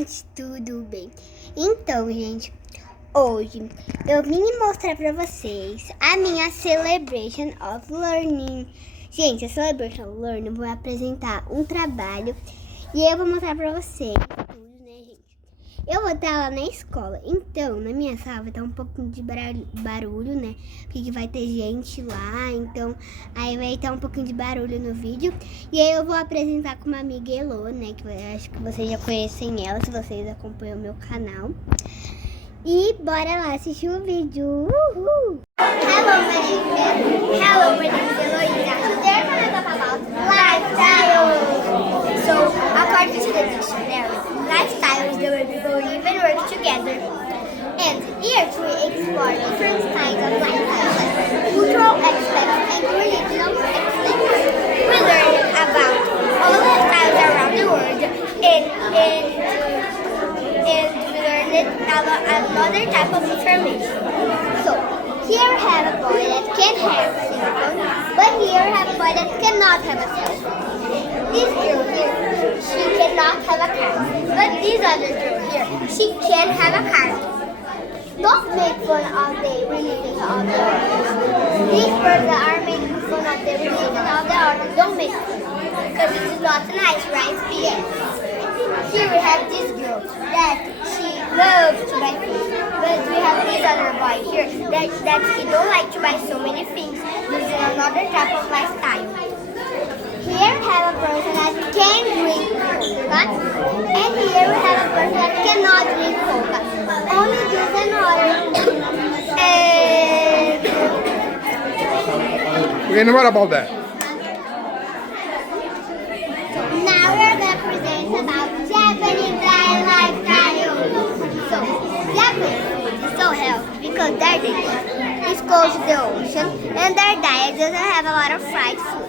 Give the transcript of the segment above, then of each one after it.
gente, tudo bem? Então, gente, hoje eu vim mostrar pra vocês a minha Celebration of Learning. Gente, a Celebration of Learning, eu vou apresentar um trabalho e eu vou mostrar pra vocês tudo, né, gente? Eu vou estar lá na escola, então na minha sala vai estar um pouquinho de barulho, né? Porque vai ter gente lá, então aí vai estar um pouquinho de barulho no vídeo. E aí eu vou apresentar com uma amiga Helô, né? Que eu acho que vocês já conhecem ela, se vocês acompanham o meu canal. E bora lá assistir o vídeo. Uhul! Hello, my name is Hello, Today I'm going to talk about lifestyle. So, according to the dictionary, lifestyle is the way people live and work together. And here we explore different kinds of lifestyles, like cultural aspects and religious aspects. We learn about all lifestyles around the world and we learned about another type of information. So, here we have a boy that can have a cell phone, but here we have a boy that cannot have a cell phone. This girl here, she cannot have a car, but this other girl here, she can have a car. Don't make fun of the religion of the others. These persons are making fun of the religion of the others. Don't make fun, because it is not nice, right? Yes. Here we have this girl that she loves to buy things, but we have this other boy here that he don't like to buy so many things, using another type of lifestyle. Here we have a person that can drink coca, and here we have a person that cannot drink coca, only juice and water. And what about that? Now we're going to present about Japanese lifestyle. So, Japanese food is so healthy because their diet is close to the ocean and their diet doesn't have a lot of fried food.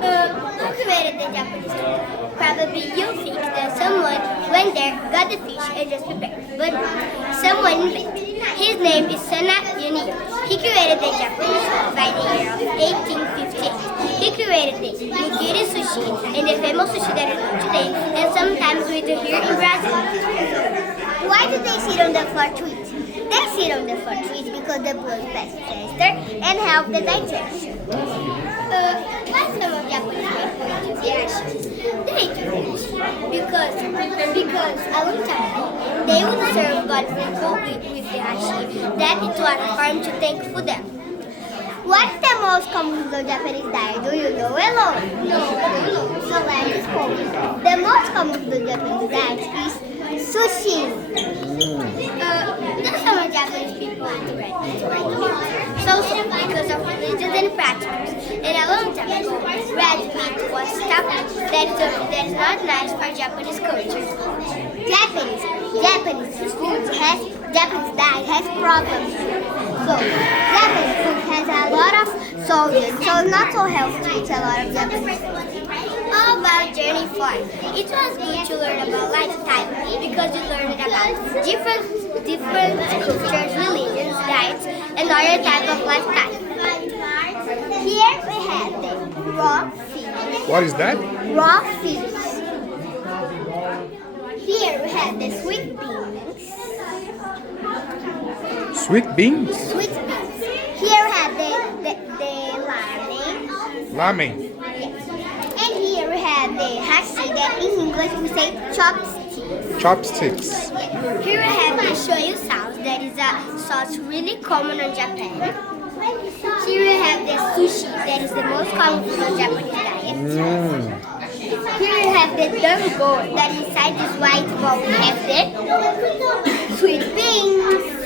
Who created the Japanese food? Probably you think that someone went there, got the fish and just prepared, but someone invented. His name is Sana Yuni. He created the Japanese food by the year of 1858. He created the nigiri sushi and the famous sushi that we know today, and sometimes we do here in Brazil. Why do they sit on the floor to eat? They sit on the floor to eat because the blood passes faster and help the digestion. Why some of Japanese people eat hiyashi? They eat hiyashi because a long time ago they would serve God's people with hiyashi. That it was for him to thank for them. What's the most common food of Japanese diet? Do you know, Helô? No, I don't know. So let's explore. The most common food of Japanese diet is sushi. Not some of Japanese people eat red meat. So because of religions and practices. And a long time ago, red meat was taboo. That is not nice for Japanese culture. Japanese diet has problems. So, Japanese food has a lot of sodium, so it's not so healthy to eat a lot of Japanese food. How about journey far? It was good to learn about lifestyle because you learned about different cultures, religions, diets, and other type of lifestyle. Here we have the raw fish. What is that? Raw fish. Here we have the sweet beans. Sweet beans? Sweet beans. Here we have the ramen. Ramen. Yes. And here we have the hashi, that in English we say chopsticks. Chopsticks. Yes. Here we have the shoyu sauce, that is a sauce really common in Japan. Here we have the sushi, that is the most common food on Japanese diet. Here we have the dango, that inside this white bowl we have the sweet beans.